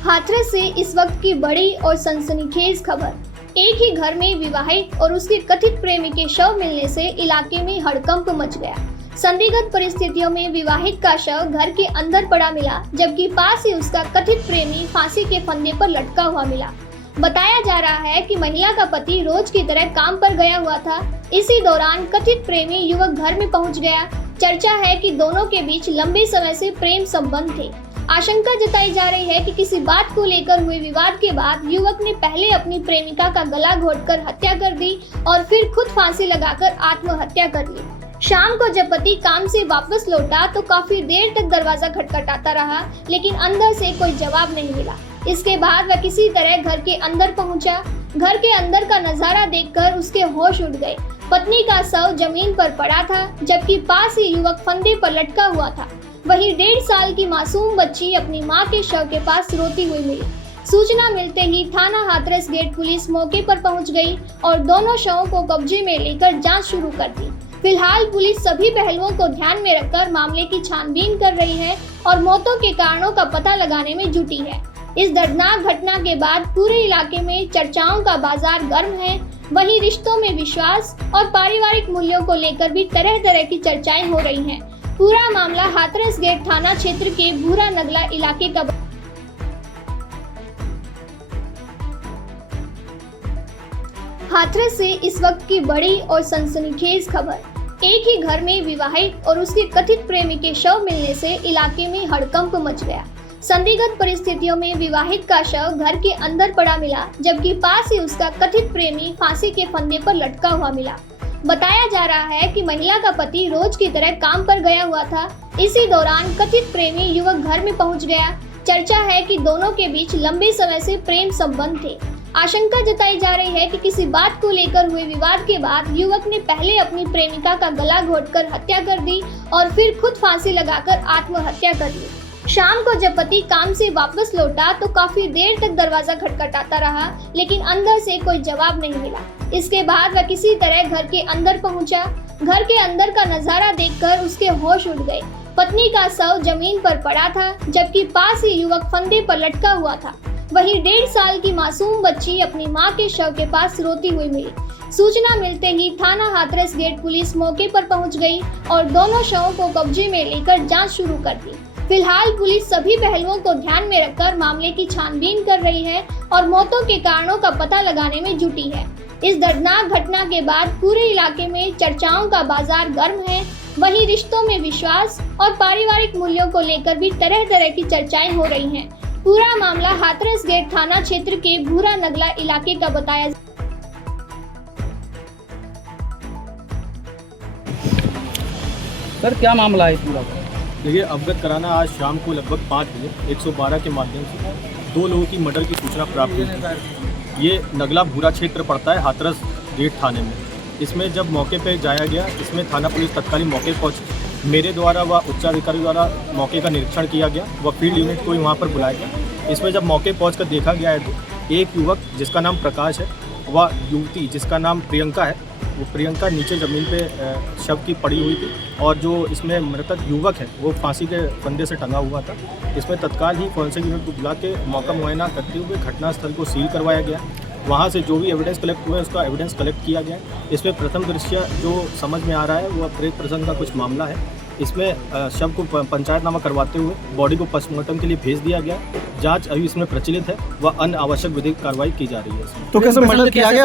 हाथरस से इस वक्त की बड़ी और सनसनीखेज खबर। एक ही घर में विवाहित और उसके कथित प्रेमी के शव मिलने से इलाके में हड़कंप मच गया। संदिग्ध परिस्थितियों में विवाहित का शव घर के अंदर पड़ा मिला, जबकि पास ही उसका कथित प्रेमी फांसी के फंदे पर लटका हुआ मिला। बताया जा रहा है कि महिला का पति रोज की तरह काम पर गया हुआ था। इसी दौरान कथित प्रेमी युवक घर में पहुंच गया। चर्चा है कि दोनों के बीच लंबे समय से प्रेम संबंध थे। आशंका जताई जा रही है कि किसी बात को लेकर हुए विवाद के बाद युवक ने पहले अपनी प्रेमिका का गला घोंटकर हत्या कर दी और फिर खुद फांसी लगाकर आत्महत्या कर ली। शाम को जब पति काम से वापस लौटा तो काफी देर तक दरवाजा खटखटाता रहा, लेकिन अंदर से कोई जवाब नहीं मिला। इसके बाद वह किसी तरह घर के अंदर पहुंचा। घर के अंदर का नजारा देखकर उसके होश उड़ गए। पत्नी का शव जमीन पर पड़ा था, जबकि पास ही युवक फंदे पर लटका हुआ था। वहीं 1.5 साल की मासूम बच्ची अपनी मां के शव के पास रोती हुई मिली। सूचना मिलते ही थाना हाथरस गेट पुलिस मौके पर पहुंच गई और दोनों शवों को कब्जे में लेकर जांच शुरू कर दी। फिलहाल पुलिस सभी पहलुओं को ध्यान में रखकर मामले की छानबीन कर रही है और मौतों के कारणों का पता लगाने में जुटी है। इस दर्दनाक घटना के बाद पूरे इलाके में चर्चाओं का बाजार गर्म है। वहीं रिश्तों में विश्वास और पारिवारिक मूल्यों को लेकर भी तरह तरह की चर्चाएं हो रही हैं। पूरा मामला हाथरस गेट थाना क्षेत्र के भूरा नगला इलाके का। हाथरस से इस वक्त की बड़ी और सनसनीखेज खबर। एक ही घर में विवाहित और उसके कथित प्रेमी के शव मिलने से इलाके में हड़कंप मच गया। संदिग्ध परिस्थितियों में विवाहित का शव घर के अंदर पड़ा मिला, जबकि पास ही उसका कथित प्रेमी फांसी के फंदे पर लटका हुआ मिला। बताया जा रहा है कि महिला का पति रोज की तरह काम पर गया हुआ था। इसी दौरान कथित प्रेमी युवक घर में पहुंच गया। चर्चा है कि दोनों के बीच लंबे समय से प्रेम संबंध थे। आशंका जताई जा रही है कि किसी बात को लेकर हुए विवाद के बाद युवक ने पहले अपनी प्रेमिका का गला घोंटकर हत्या कर दी और फिर खुद फांसी लगाकर आत्महत्या कर ली। शाम को जब पति काम से वापस लौटा तो काफी देर तक दरवाजा खटखटाता रहा, लेकिन अंदर से कोई जवाब नहीं मिला। इसके बाद वह किसी तरह घर के अंदर पहुंचा। घर के अंदर का नजारा देखकर उसके होश उड़ गए। पत्नी का शव जमीन पर पड़ा था, जबकि पास ही युवक फंदे पर लटका हुआ था। वहीं 1.5 साल की मासूम बच्ची अपनी मां के शव के पास रोती हुई मिली। सूचना मिलते ही थाना हाथरस गेट पुलिस मौके पर पहुंच गई और दोनों शवों को कब्जे में लेकर जांच शुरू कर दी। फिलहाल पुलिस सभी पहलुओं को ध्यान में रखकर मामले की छानबीन कर रही है और मौतों के कारणों का पता लगाने में जुटी है। इस दर्दनाक घटना के बाद पूरे इलाके में चर्चाओं का बाजार गर्म है। वहीं रिश्तों में विश्वास और पारिवारिक मूल्यों को लेकर भी तरह तरह की चर्चाएं हो रही हैं। पूरा मामला हाथरस गेट थाना क्षेत्र के भूरा नगला इलाके का बताया। सर क्या मामला है पूरा? देखिए, अवगत कराना आज शाम को लगभग 5 बजे 112 के माध्यम से 2 लोगों की मर्डर की सूचना प्राप्त हुई थी। ये नगला भूरा क्षेत्र पड़ता है हाथरस गेट थाने में। इसमें जब मौके पर जाया गया, इसमें थाना पुलिस तत्कालीन मौके पर पहुंची। मेरे द्वारा व उच्चाधिकारी द्वारा मौके का निरीक्षण किया गया व फील्ड यूनिट को वहाँ पर बुलाया गया। इसमें जब मौके पहुँच गया है तो एक युवक जिसका नाम प्रकाश है व युवती जिसका नाम प्रियंका है, वो प्रियंका नीचे ज़मीन पे शव की पड़ी हुई थी और जो इसमें मृतक युवक है वो फांसी के फंदे से टंगा हुआ था। इसमें तत्काल ही फॉरेंसिक यूनिट को बुला के मौका मुआयना करते हुए घटनास्थल को सील करवाया गया। वहाँ से जो भी एविडेंस कलेक्ट हुआ है उसका एविडेंस कलेक्ट किया गया। इसमें प्रथम दृश्य जो समझ में आ रहा है वो प्रेत प्रसंग का कुछ मामला है। इसमें शव को पंचायतनामा करवाते हुए बॉडी को पोस्टमार्टम के लिए भेज दिया गया। जांच अभी इसमें प्रचलित है व अन्य आवश्यक विधिक कार्रवाई की जा रही है। तो कैसे मर्डर किया गया?